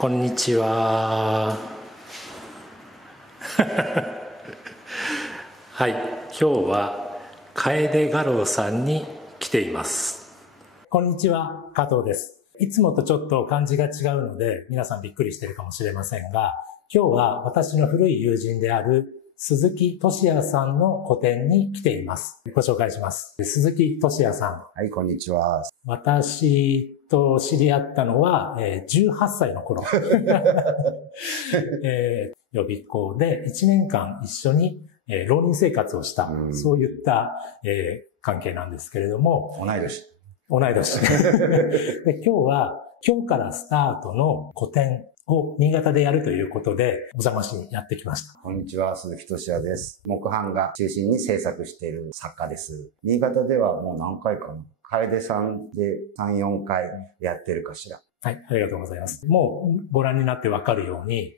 こんにちは。はい、今日は楓画廊さんに来ています。こんにちは、加藤です。いつもとちょっと感じが違うので、皆さんびっくりしてるかもしれませんが、今日は私の古い友人である鈴木俊也さんの個展に来ています。ご紹介します。鈴木俊也さん。はい、こんにちは。私と知り合ったのは、18歳の頃。予備校で1年間一緒に、浪人生活をした、そういった、関係なんですけれども。同い年。同い年。で、今日からスタートの個展を新潟でやるということで、お邪魔しにやってきました。こんにちは、鈴木俊也です。木版画中心に制作している作家です。新潟ではもう何回かな。楓さんで3、4回やってるかしら。はい、ありがとうございます。もうご覧になってわかるように、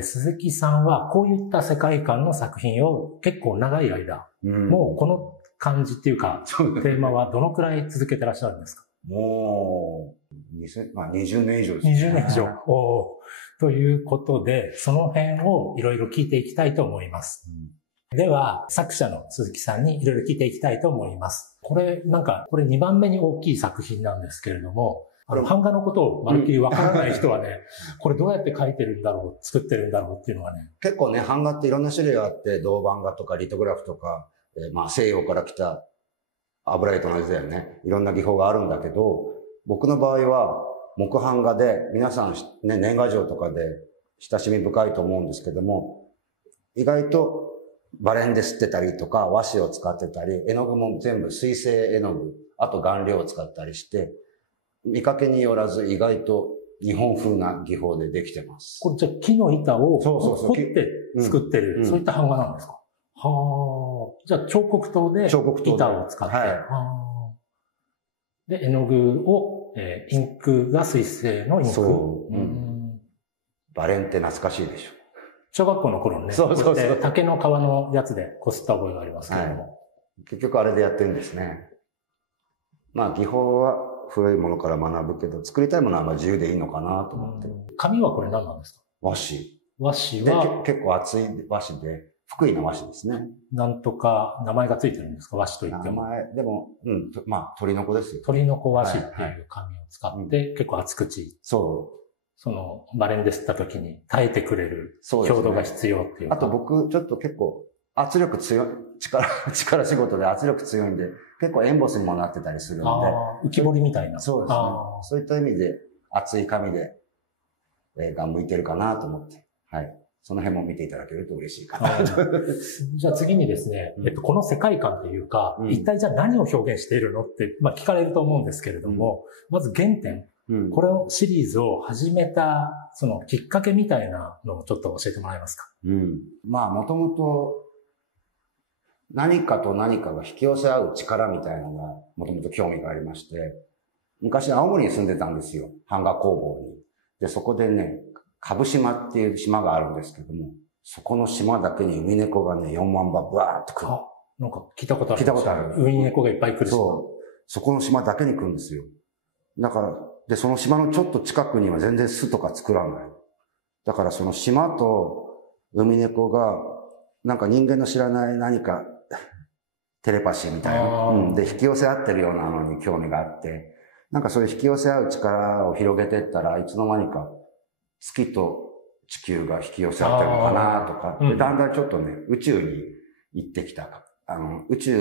鈴木さんはこういった世界観の作品を結構長い間、もうこの感じっていうか、テーマはどのくらい続けてらっしゃるんですか？もう、20年以上ですね。20年以上。ということで、その辺をいろいろ聞いていきたいと思います。では、作者の鈴木さんにいろいろ聞いていきたいと思います。これ2番目に大きい作品なんですけれども、版画のことをまるっきりわからない人はね、これどうやって描いてるんだろう、作ってるんだろうっていうのはね。結構ね、版画っていろんな種類があって、銅版画とかリトグラフとか、西洋から来た油絵と同じだよね。いろんな技法があるんだけど、僕の場合は木版画で、皆さんね、年賀状とかで親しみ深いと思うんですけども、意外とバレンで吸ってたりとか、和紙を使ってたり、絵の具も全部水性絵の具、あと顔料を使ったりして、見かけによらず意外と日本風な技法でできてます。これじゃあ木の板を彫って作ってる、そういった版画なんですか？はあ。じゃあ彫刻刀で板を使って。で、絵の具を、インクが水性のインク。バレンって懐かしいでしょ。小学校の頃にね、竹の皮のやつでこすった覚えがありますけれども。結局あれでやってるんですね。技法は古いものから学ぶけど、作りたいものは自由でいいのかなと思って。紙はこれ何なんですか？和紙。和紙は結構厚い和紙で、福井の和紙ですね。なんとか名前がついてるんですか？和紙といっても。名前、でも、鳥の子ですよ。鳥の子和紙っていう紙を使って、結構厚口。その、バレンで吸った時に耐えてくれる強度が必要っていう。あと僕、ちょっと結構、圧力強い、力仕事で圧力強いんで、結構エンボスにもなってたりするので。浮き彫りみたいな。そうですね。そういった意味で、厚い紙で、が向いてるかなと思って。はい。その辺も見ていただけると嬉しいかな。じゃあ次にですね、この世界観っていうか、一体じゃあ何を表現しているのって、聞かれると思うんですけれども、まず原点。これをシリーズを始めた、そのきっかけみたいなのをちょっと教えてもらえますか？もともと、何かと何かが引き寄せ合う力みたいなのが、もともと興味がありまして、昔青森に住んでたんですよ。版画工房に。で、そこでね、蕪島っていう島があるんですけども、そこの島だけにウミネコがね、4万羽ブワーっと来る。なんか聞いたことある。聞いたことある。ウミネコがいっぱい来る。そこの島だけに来るんですよ。だから、で、その島のちょっと近くには全然巣とか作らない。だからその島とウミネコが、なんか人間の知らない何か、テレパシーみたいな。で、引き寄せ合ってるようなのに興味があって、なんかそういう引き寄せ合う力を広げていったらいつの間にか月と地球が引き寄せ合ってるのかなとか、でだんだんちょっとね、宇宙に行ってきた。宇宙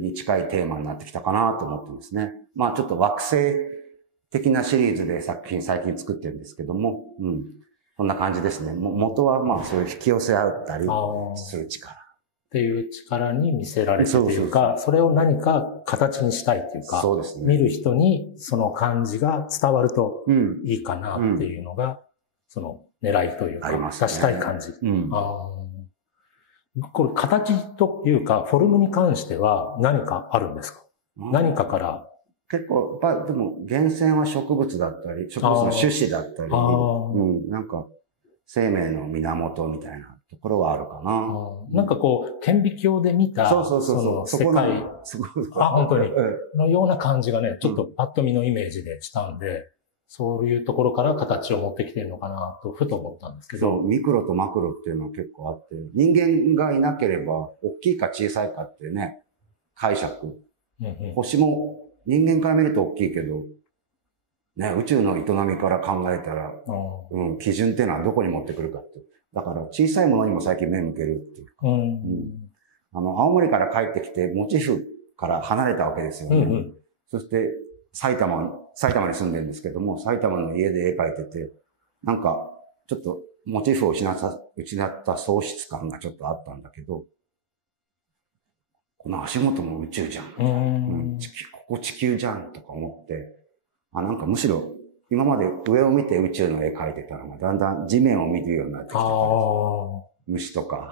に近いテーマになってきたかなと思ってますね。ちょっと惑星的なシリーズで作品最近作ってるんですけども、こんな感じですね。元はそういう引き寄せ合ったりする力。っていう力に見せられてというか、それを何か形にしたいというか、そうですね。見る人にその感じが伝わるといいかなっていうのが、その狙いというか、出したい感じ。これ形というか、フォルムに関しては何かあるんですか？何かから結構、でも、源泉は植物だったり、植物の種子だったり、なんか、生命の源みたいなところはあるかな。なんかこう、顕微鏡で見た、その世界、本当に、のような感じがね、ちょっとパッと見のイメージでしたんで、そういうところから形を持ってきてるのかなと、ふと思ったんですけど。そう、ミクロとマクロっていうのは結構あって、人間がいなければ、大きいか小さいかってね、解釈。星も人間から見ると大きいけど、ね、宇宙の営みから考えたら、基準っていうのはどこに持ってくるかって。だから小さいものにも最近目向けるっていうか。青森から帰ってきて、モチーフから離れたわけですよね。そして、埼玉に住んでるんですけども、埼玉の家で絵描いてて、なんか、ちょっと、モチーフを失った喪失感がちょっとあったんだけど、この足元も宇宙じゃん。ここ地球じゃんとか思って、なんかむしろ、今まで上を見て宇宙の絵描いてたのが、だんだん地面を見るようになってきた。虫とか。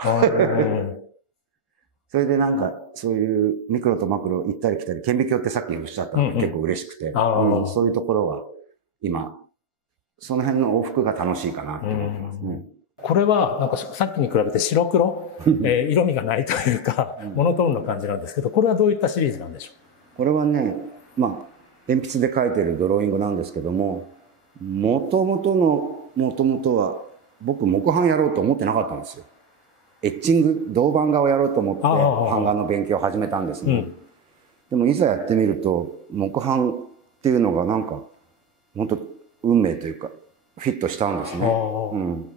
それでなんか、そういうミクロとマクロ行ったり来たり、顕微鏡ってさっきおっしゃったのが結構嬉しくて、そういうところは今、その辺の往復が楽しいかなと思ってますね。これは、なんかさっきに比べて白黒、色味がないというか、モノトーンの感じなんですけど、これはどういったシリーズなんでしょう？これはね、鉛筆で描いてるドローイングなんですけども、元々は、僕木版やろうと思ってなかったんですよ。エッチング、銅版画をやろうと思って、版画の勉強を始めたんですね。でもいざやってみると、木版っていうのがなんか、本当運命というか、フィットしたんですね。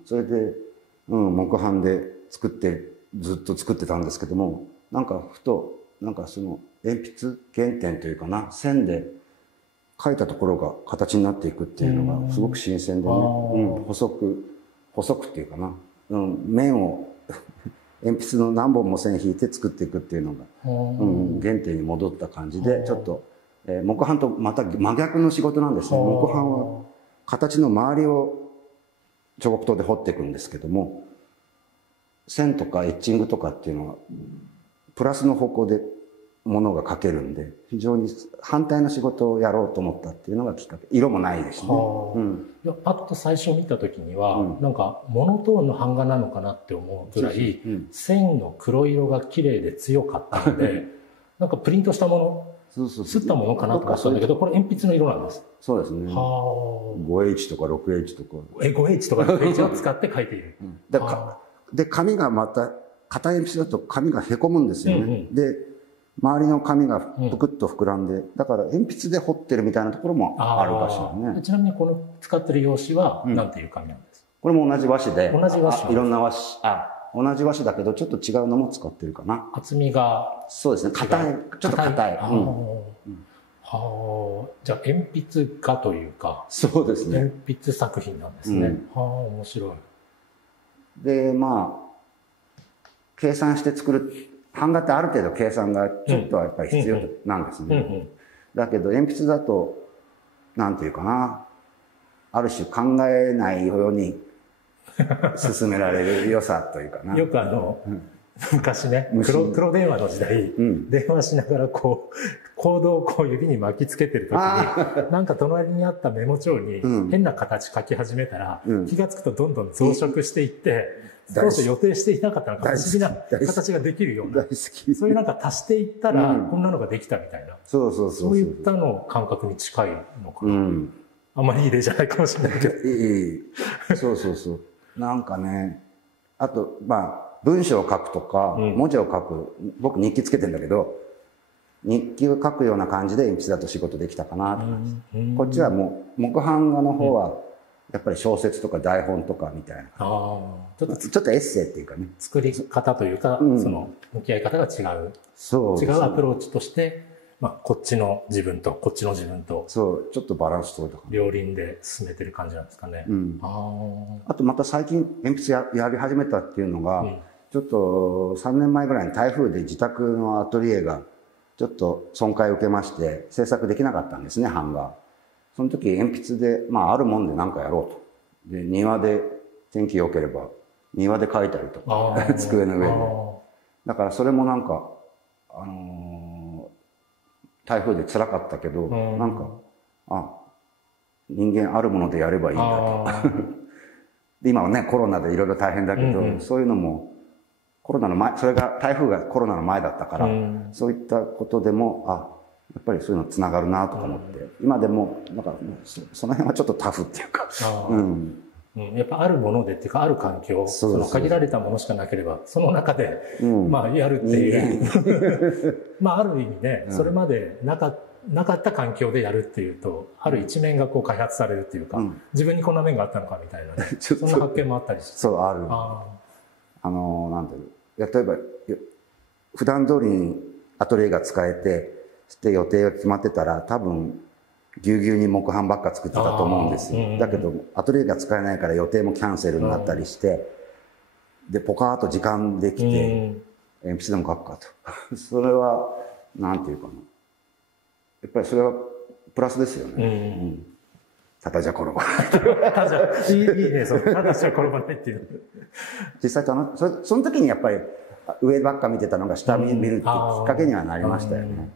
それで、木版でずっと作ってたんですけども、なんかふと、なんかその鉛筆原点というかな、線で描いたところが形になっていくっていうのがすごく新鮮でね、細くっていうかな、面を鉛筆の何本も線引いて作っていくっていうのが、原点に戻った感じで、ちょっと、木版とまた真逆の仕事なんですね。木版は形の周りを彫刻刀で彫っていくんですけども、線とかエッチングとかっていうのは、プラスの方向で物が描けるんで、非常に反対の仕事をやろうと思ったっていうのがきっかけ。色もないですね。パッと最初見た時には、なんかモノトーンの版画なのかなって思うくらい、線の黒色が綺麗で強かったので、なんかプリントしたもの、刷ったものかなと思ったんだけど、これ鉛筆の色なんです。そうですね。5H とか 6H とか。5H とか 6H を使って描いている。で、紙がまた、硬い鉛筆だと紙がへこむんですよね。で、周りの紙がぷくっと膨らんで、だから鉛筆で彫ってるみたいなところもあるかしらね。ちなみにこの使ってる用紙は何ていう紙なんですか？これも同じ和紙で。同じ和紙。いろんな和紙。同じ和紙だけどちょっと違うのも使ってるかな。厚みが。そうですね。硬い。ちょっと硬い。じゃあ鉛筆画というか。そうですね。鉛筆作品なんですね。面白い。で、計算して作る。版画ってある程度計算がちょっとはやっぱり必要なんですね。だけど鉛筆だと、なんていうかな、ある種考えないように進められる良さというかな。よく昔ね、黒電話の時代、電話しながらコードを指に巻きつけてる時に、なんか隣にあったメモ帳に変な形書き始めたら、気がつくとどんどん増殖していって、当初予定していなかったのが不思議な形ができるような。そういうなんか足していったら、こんなのができたみたいな。そういったの感覚に近いのかな。あんまりいい例じゃないかもしれないけど。そう。なんかね、あと、文章を書くとか、文字を書く、僕日記つけてんだけど、日記を書くような感じで鉛筆だと仕事できたかなと思います。こっちはもう、木版画の方は、やっぱり小説とか台本とかみたいな。ちょっとエッセイっていうかね。作り方というか、その、向き合い方が違う。違うアプローチとして、こっちの自分と、こっちの自分と。そう、ちょっとバランス取るとか。両輪で進めてる感じなんですかね。あとまた最近鉛筆やり始めたっていうのが、ちょっと3年前ぐらいに台風で自宅のアトリエがちょっと損壊を受けまして、制作できなかったんですね、版画。その時鉛筆で、あるもんで何かやろうと。で、庭で天気良ければ、庭で描いたりとか、机の上で。だからそれもなんか、台風で辛かったけど、なんか、人間あるものでやればいいんだと。今はね、コロナでいろいろ大変だけど、そういうのも、コロナの前、それが台風がコロナの前だったから、そういったことでも、っぱりそういうのつながるなとか思って、今でもなんかその辺はちょっとタフっていうか、やっぱあるものでっていうか、ある環境、その限られたものしかなければ、その中で、やるっていう。ある意味ね、それまでなかった環境でやるっていうと、ある一面がこう開発されるっていうか、自分にこんな面があったのかみたいなね、そんな発見もあったりして。そう、ある。なんていうの、例えば、普段通りにアトリエが使えて、して予定が決まってたら、多分、ぎゅうぎゅうに木版ばっか作ってたと思うんですよ。だけど、アトリエが使えないから予定もキャンセルになったりして、で、ポカーっと時間できて、鉛筆でも書くかと。それは、なんていうかな。やっぱりそれはプラスですよね。ただじゃ転ばない。いいね、ただじゃ転ばないっていう。実際その時にやっぱり上ばっか見てたのが下見るっていうきっかけにはなりましたよね。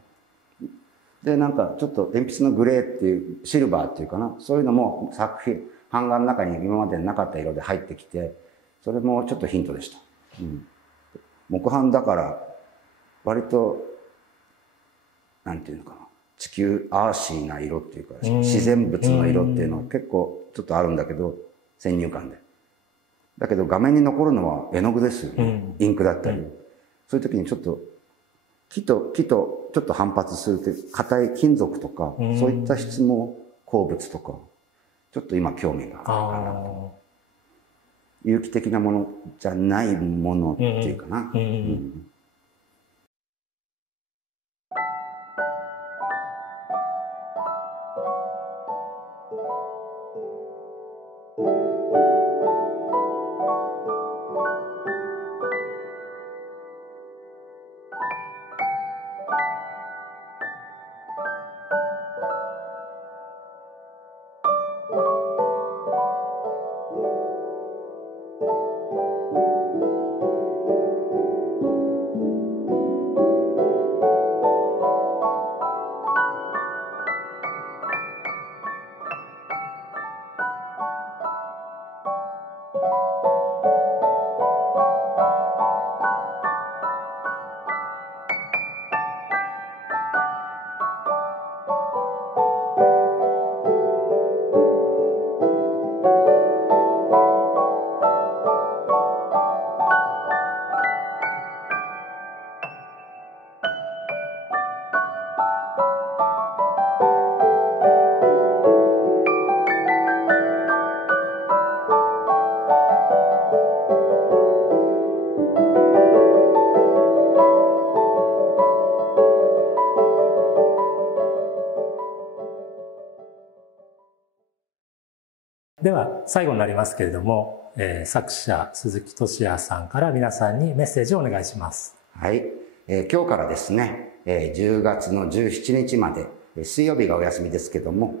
で、なんかちょっと鉛筆のグレーっていう、シルバーっていうかな、そういうのも作品、版画の中に今までなかった色で入ってきて、それもちょっとヒントでした。木版だから、割と、なんていうのかな、地球アーシーな色っていうか、自然物の色っていうのは結構ちょっとあるんだけど、先入観で。だけど画面に残るのは絵の具ですよね。インクだったり。そういう時にちょっと、木とちょっと反発するって硬い金属とか、そういった質も鉱物とか、ちょっと今興味があるかなと。有機的なものじゃないものっていうかな。では最後になりますけれども、作者鈴木俊也さんから皆さんにメッセージをお願いします。はい、今日からですね、10月の17日まで、水曜日がお休みですけども、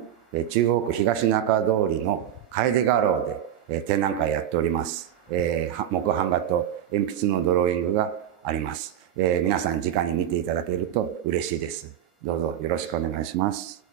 中央区東中通りの楓画廊で、展覧会やっております。木版画と鉛筆のドローイングがあります。皆さん直に見ていただけると嬉しいです。どうぞよろしくお願いします。